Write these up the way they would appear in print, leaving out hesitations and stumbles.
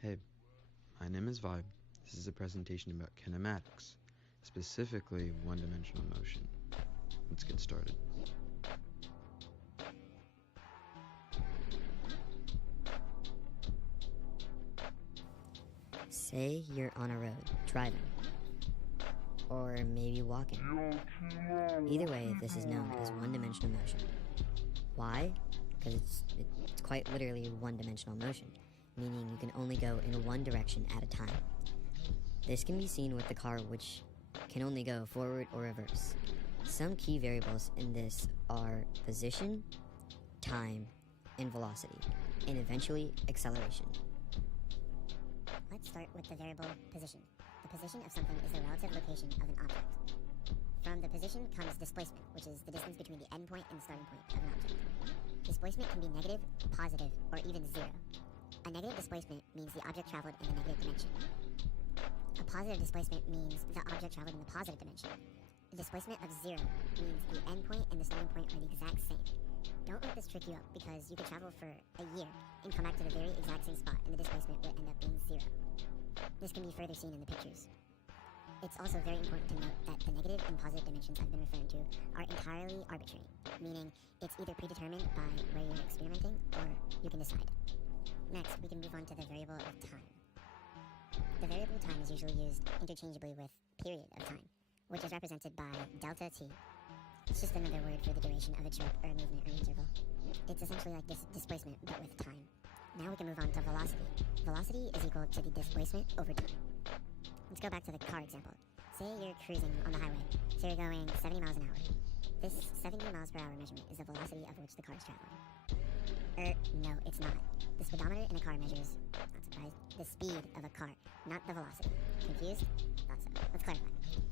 Hey, my name is Vibe. This is a presentation about kinematics, specifically one-dimensional motion. Let's get started. Say you're on a road, driving. Or maybe walking. Either way, this is known as one-dimensional motion. Why? Because it's quite literally one-dimensional motion, meaning you can only go in one direction at a time. This can be seen with the car, which can only go forward or reverse. Some key variables in this are position, time, and velocity, and eventually acceleration. Let's start with the variable position. The position of something is the relative location of an object. From the position comes displacement, which is the distance between the endpoint and the starting point of an object. Displacement can be negative, positive, or even zero. A negative displacement means the object traveled in the negative dimension. A positive displacement means the object traveled in the positive dimension. A displacement of zero means the endpoint and the starting point are the exact same. Don't let this trick you up, because you could travel for a year and come back to the very exact same spot and the displacement would end up being zero. This can be further seen in the pictures. It's also very important to note that the negative and positive dimensions I've been referring to are entirely arbitrary, meaning it's either predetermined by where you're experimenting or you can decide. Next, we can move on to the variable of time. The variable time is usually used interchangeably with period of time, which is represented by delta t. It's just another word for the duration of a trip or a movement or an interval. It's essentially like displacement, but with time. Now we can move on to velocity. Velocity is equal to the displacement over time. Let's go back to the car example. Say you're cruising on the highway, so you're going 70 miles an hour. This 70 miles per hour measurement is the velocity of which the car is traveling. No, it's not. The speedometer in a car measures, not surprised, the speed of a car, not the velocity. Confused? Thought so. Let's clarify.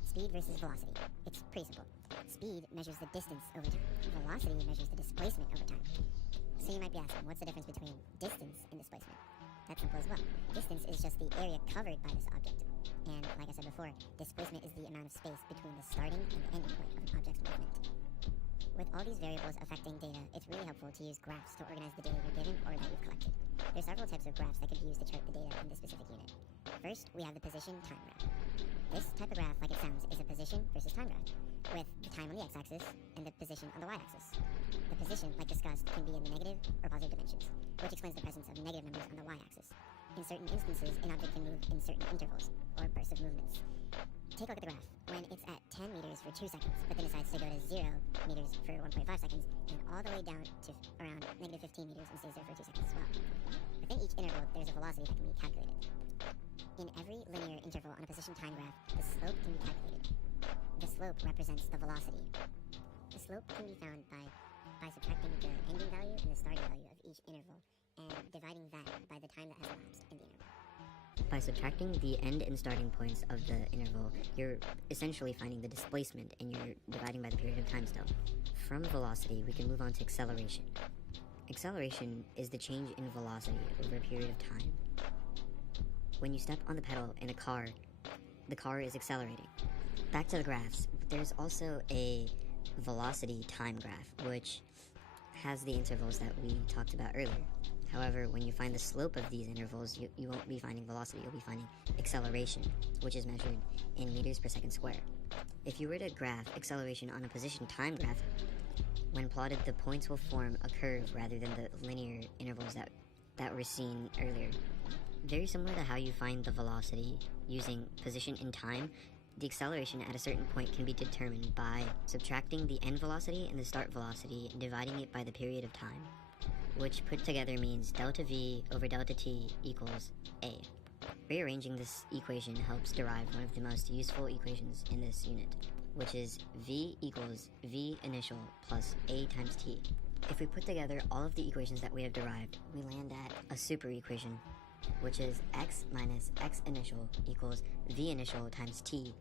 Speed versus velocity. It's pretty simple. Speed measures the distance over time. Velocity measures the displacement over time. So you might be asking, what's the difference between distance and displacement? That's simple as well. Distance is just the area covered by this object. And like I said before, displacement is the amount of space between the starting and the ending point of an object's movement. With all these variables affecting data, it's really helpful to use graphs to organize the data you're given or that you've collected. There are several types of graphs that could be used to chart the data in this specific unit. First, we have the position time graph. This type of graph, like it sounds, is a position versus time graph, with the time on the x-axis and the position on the y-axis. The position, like discussed, can be in the negative or positive dimensions, which explains the presence of negative numbers on the y-axis. In certain instances, an object can move in certain intervals, or bursts of movements. Take a look at the graph. When it's at 10 meters for 2 seconds, but then decides to go to 0 meters for 1.5 seconds, and all the way down to around negative 15 meters and stays there for 2 seconds as well. Within each interval, there's a velocity that can be calculated. In every linear interval on a position time graph, the slope can be calculated. The slope represents the velocity. The slope can be found by subtracting the ending value and the starting value of each interval, and dividing that by the time that has elapsed in the interval. By subtracting the end and starting points of the interval, you're essentially finding the displacement and you're dividing by the period of time still. From velocity, we can move on to acceleration. Acceleration is the change in velocity over a period of time. When you step on the pedal in a car, the car is accelerating. Back to the graphs, there's also a velocity time graph, which has the intervals that we talked about earlier. However, when you find the slope of these intervals, you won't be finding velocity, you'll be finding acceleration, which is measured in meters per second square. If you were to graph acceleration on a position time graph, when plotted, the points will form a curve rather than the linear intervals that were seen earlier. Very similar to how you find the velocity using position and time, the acceleration at a certain point can be determined by subtracting the end velocity and the start velocity and dividing it by the period of time, which put together means delta v over delta t equals a. Rearranging this equation helps derive one of the most useful equations in this unit, which is v equals v initial plus a times t. If we put together all of the equations that we have derived, we land at a super equation, which is x minus x initial equals v initial times t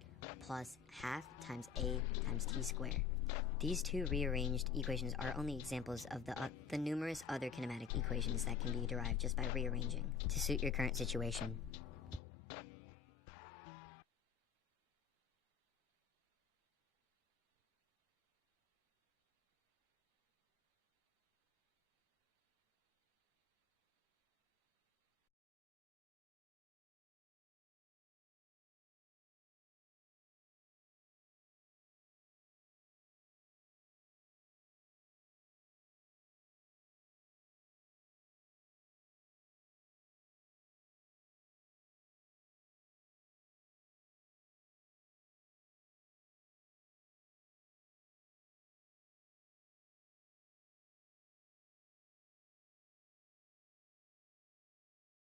plus half times a times t squared. These two rearranged equations are only examples of the numerous other kinematic equations that can be derived just by rearranging to suit your current situation.